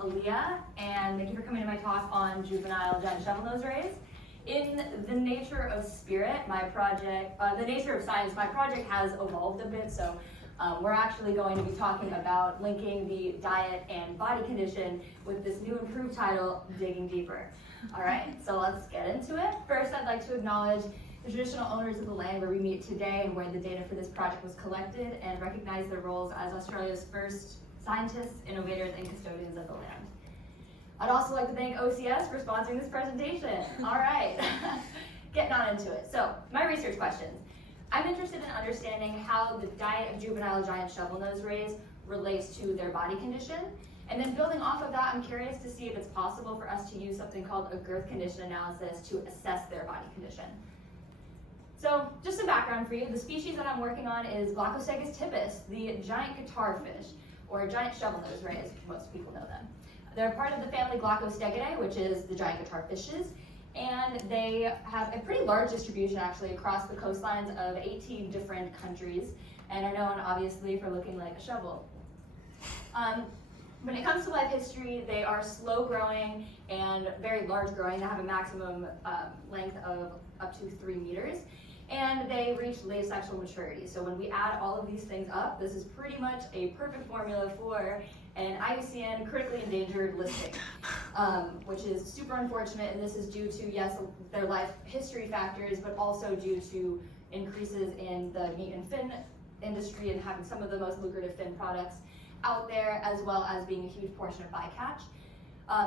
Aliah, and thank you for coming to my talk on juvenile giant shovelnose rays. In the nature of spirit, my project, the nature of science, my project has evolved a bit, so we're actually going to be talking about linking the diet and body condition with this new improved title, Digging Deeper. All right, so let's get into it. First, I'd like to acknowledge the traditional owners of the land where we meet today and where the data for this project was collected, and recognize their roles as Australia's first scientists, innovators, and custodians of the land. I'd also like to thank OCS for sponsoring this presentation. All right, getting on into it. So, my research questions. I'm interested in understanding how the diet of juvenile giant shovelnose rays relates to their body condition. And then building off of that, I'm curious to see if it's possible for us to use something called a girth condition analysis to assess their body condition. So, just some background for you. The species that I'm working on is Glaucostegus typus, the giant guitar fish, or giant shovelnose ray, as most people know them. They're part of the family Glaucostegidae, which is the giant guitar fishes, and they have a pretty large distribution actually across the coastlines of 18 different countries, and are known obviously for looking like a shovel. When it comes to life history, they are slow growing and very large growing. They have a maximum length of up to 3 meters, and they reach late sexual maturity. So when we add all of these things up, this is pretty much a perfect formula for an IUCN critically endangered listing, which is super unfortunate, and this is due to, yes, their life history factors, but also due to increases in the meat and fin industry and having some of the most lucrative fin products out there, as well as being a huge portion of bycatch.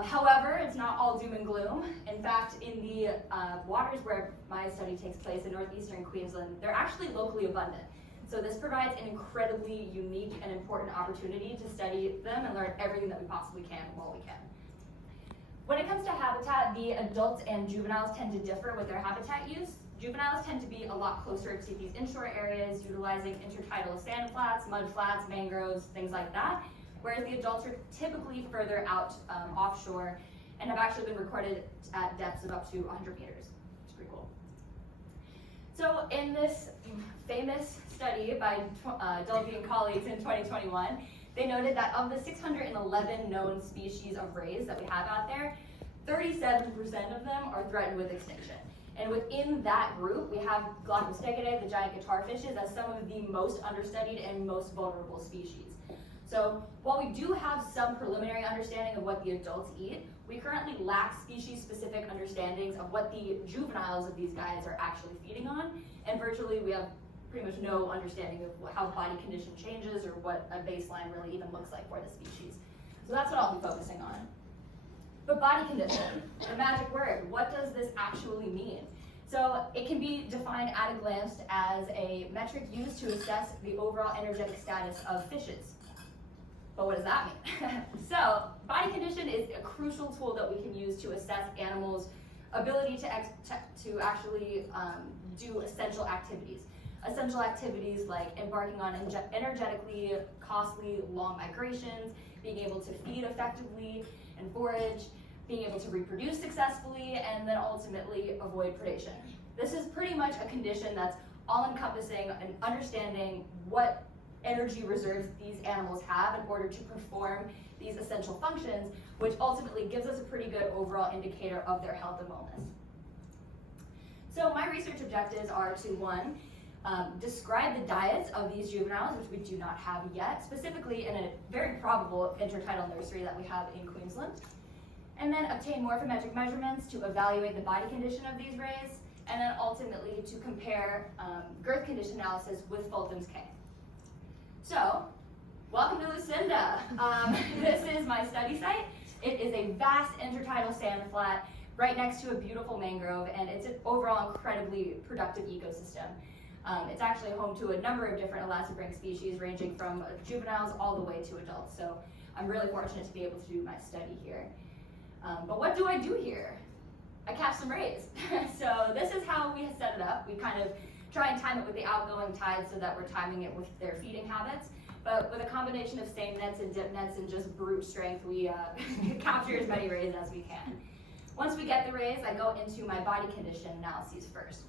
However, it's not all doom and gloom. In fact, in the waters where my study takes place in northeastern Queensland, they're actually locally abundant. So this provides an incredibly unique and important opportunity to study them and learn everything that we possibly can while we can. When it comes to habitat, the adults and juveniles tend to differ with their habitat use. Juveniles tend to be a lot closer to these inshore areas, utilizing intertidal sand flats, mud flats, mangroves, things like that, whereas the adults are typically further out offshore and have actually been recorded at depths of up to 100 meters. It's pretty cool. So in this famous study by Dolby and colleagues in 2021, they noted that of the 611 known species of rays that we have out there, 37% of them are threatened with extinction. And within that group, we have Glaucostegidae, the giant guitar fishes, as some of the most understudied and most vulnerable species. So while we do have some preliminary understanding of what the adults eat, we currently lack species-specific understandings of what the juveniles of these guys are actually feeding on, and virtually we have pretty much no understanding of how body condition changes or what a baseline really even looks like for the species. So that's what I'll be focusing on. But body condition, the magic word, what does this actually mean? So it can be defined at a glance as a metric used to assess the overall energetic status of fishes. But what does that mean? So body condition is a crucial tool that we can use to assess animals' ability to actually do essential activities. Essential activities like embarking on energetically costly long migrations, being able to feed effectively and forage, being able to reproduce successfully, and then ultimately avoid predation. This is pretty much a condition that's all-encompassing and understanding what energy reserves these animals have in order to perform these essential functions, which ultimately gives us a pretty good overall indicator of their health and wellness. So my research objectives are to, one, describe the diets of these juveniles, which we do not have yet, specifically in a very probable intertidal nursery that we have in Queensland, and then obtain morphometric measurements to evaluate the body condition of these rays, and then ultimately to compare girth condition analysis with Fulton's K. So, welcome to Lucinda. This is my study site. It is a vast intertidal sand flat right next to a beautiful mangrove, and it's an overall incredibly productive ecosystem. It's actually home to a number of different elastic species ranging from juveniles all the way to adults. So I'm really fortunate to be able to do my study here. But what do I do here? I catch some rays. So this is how we set it up. We kind of try and time it with the outgoing tide so that we're timing it with their feeding habits. But with a combination of seine nets and dip nets and just brute strength, we capture as many rays as we can. Once we get the rays, I go into my body condition analyses first.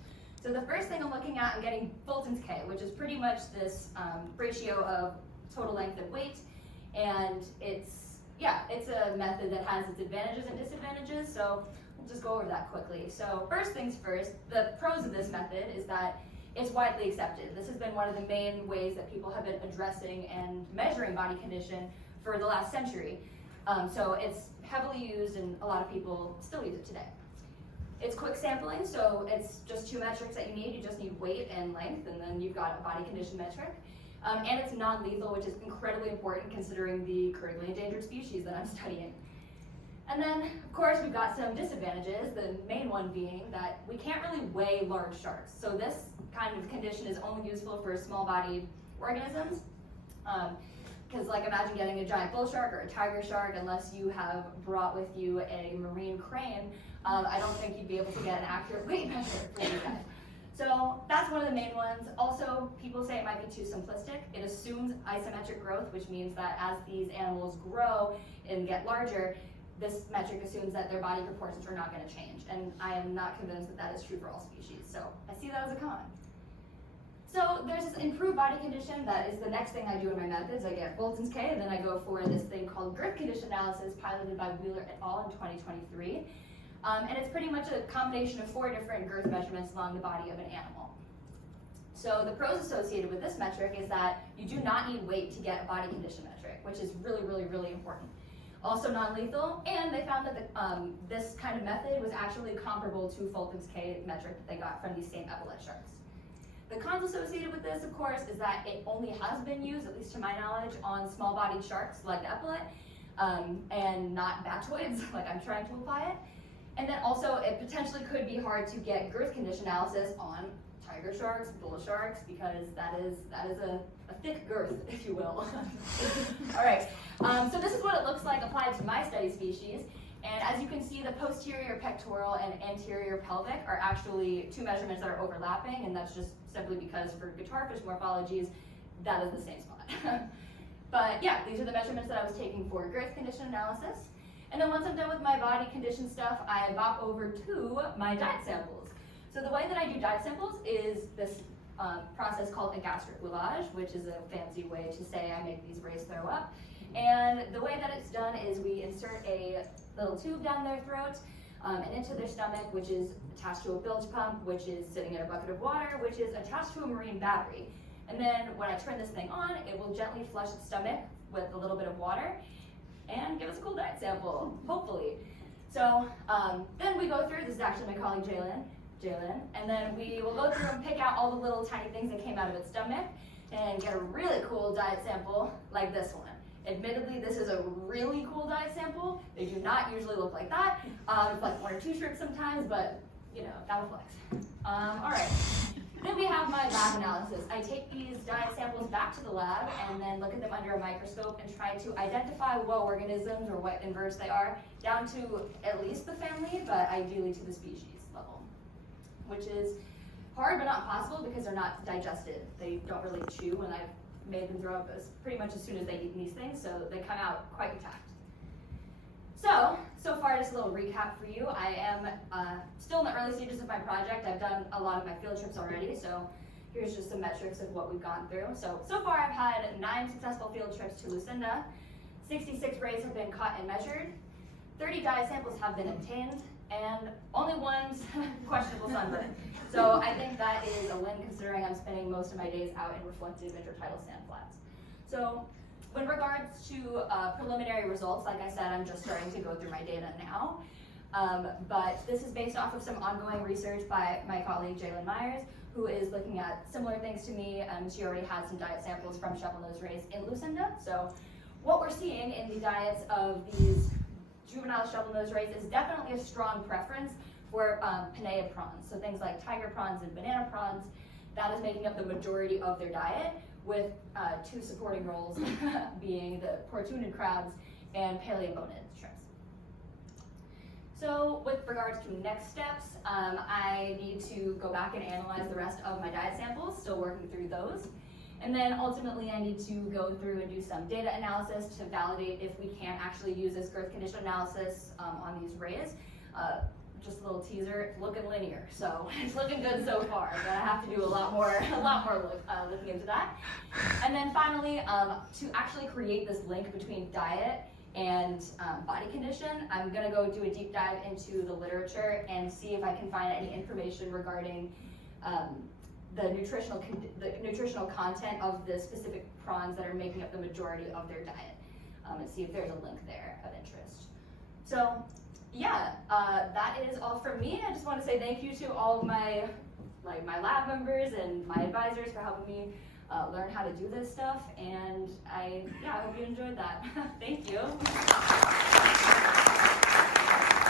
So the first thing I'm looking at, I'm getting Fulton's K, which is pretty much this ratio of total length and weight. And it's yeah, it's a method that has its advantages and disadvantages, so we'll just go over that quickly. So first things first, the pros of this method is that it's widely accepted. This has been one of the main ways that people have been addressing and measuring body condition for the last century. So it's heavily used and a lot of people still use it today. It's quick sampling, so it's just two metrics that you need. You just need weight and length, and then you've got a body condition metric. And it's non-lethal, which is incredibly important considering the critically endangered species that I'm studying. And then, of course, we've got some disadvantages, the main one being that we can't really weigh large sharks. So this kind of condition is only useful for small-bodied organisms. Because like imagine getting a giant bull shark or a tiger shark, unless you have brought with you a marine crane, I don't think you'd be able to get an accurate weight measure for these guys. So that's one of the main ones. Also, people say it might be too simplistic. It assumes isometric growth, which means that as these animals grow and get larger, this metric assumes that their body proportions are not going to change. And I am not convinced that that is true for all species. So I see that as a con. So there's this improved body condition that is the next thing I do in my methods. I get Bolton's K, and then I go for this thing called girth condition analysis piloted by Wheeler et al. In 2023. And it's pretty much a combination of 4 different girth measurements along the body of an animal. So the pros associated with this metric is that you do not need weight to get a body condition metric, which is really, really, really important. Also non-lethal, and they found that this kind of method was actually comparable to Fulton's K metric that they got from these same epaulet sharks. The cons associated with this, of course, is that it only has been used, at least to my knowledge, on small-bodied sharks like the epaulet, and not batoids, like I'm trying to apply it. And then also, it potentially could be hard to get girth condition analysis on tiger sharks, bull sharks, because that is a thick girth, if you will. All right, so this is what it looks like applied to my study species. And as you can see, the posterior pectoral and anterior pelvic are actually 2 measurements that are overlapping, and that's just simply because for guitarfish morphologies, that is the same spot. But yeah, these are the measurements that I was taking for girth condition analysis. And then once I'm done with my body condition stuff, I bop over to my diet samples. So the way that I do diet samples is this process called a gastrocoulant, which is a fancy way to say I make these rays throw up. And the way that it's done is we insert a little tube down their throat and into their stomach, which is attached to a bilge pump, which is sitting in a bucket of water, which is attached to a marine battery. And then when I turn this thing on, it will gently flush the stomach with a little bit of water and give us a cool diet sample, hopefully. So then we go through, this is actually my colleague Jalen, and then we will go through and pick out all the little tiny things that came out of its stomach and get a really cool diet sample like this one. Admittedly, this is a really cool diet sample. They do not usually look like that. It's like 1 or 2 strips sometimes, but you know, gotta flex. All right. Then we have my lab analysis. I take these diet samples back to the lab and then look at them under a microscope and try to identify what organisms or what inverts they are, down to at least the family, but ideally to the species level, which is hard but not possible because they're not digested. They don't really chew, and I've made them throw up pretty much as soon as they eat these things, so they come out quite intact. So far, just a little recap for you. I am still in the early stages of my project. I've done a lot of my field trips already, so here's just some metrics of what we've gone through. So far I've had 9 successful field trips to Lucinda, 66 rays have been caught and measured, 30 diet samples have been obtained, and only 1 questionable sunburn. So I think that is a win considering I'm spending most of my days out in reflective intertidal sand flats. So in regards to preliminary results, like I said, I'm just starting to go through my data now. But this is based off of some ongoing research by my colleague Jalen Myers, who is looking at similar things to me. She already had some diet samples from Shovelnose rays in Lucinda. So what we're seeing in the diets of these juvenile Shovelnose rays is definitely a strong preference for Panea prawns. So things like tiger prawns and banana prawns, that is making up the majority of their diet, with 2 supporting roles being the portunid crabs and paleobonid shrimps. So with regards to next steps, I need to go back and analyze the rest of my diet samples, still working through those. And then ultimately I need to go through and do some data analysis to validate if we can actually use this girth condition analysis on these rays. Just a little teaser, it's looking linear, so it's looking good so far, but I have to do a lot more looking into that. And then finally, to actually create this link between diet and body condition. I'm gonna go do a deep dive into the literature and see if I can find any information regarding the nutritional content of the specific prawns that are making up the majority of their diet, and see if there's a link there of interest. So yeah, that is all from me. I just want to say thank you to all of my lab members and my advisors for helping me learn how to do this stuff, and I hope you enjoyed that. Thank you.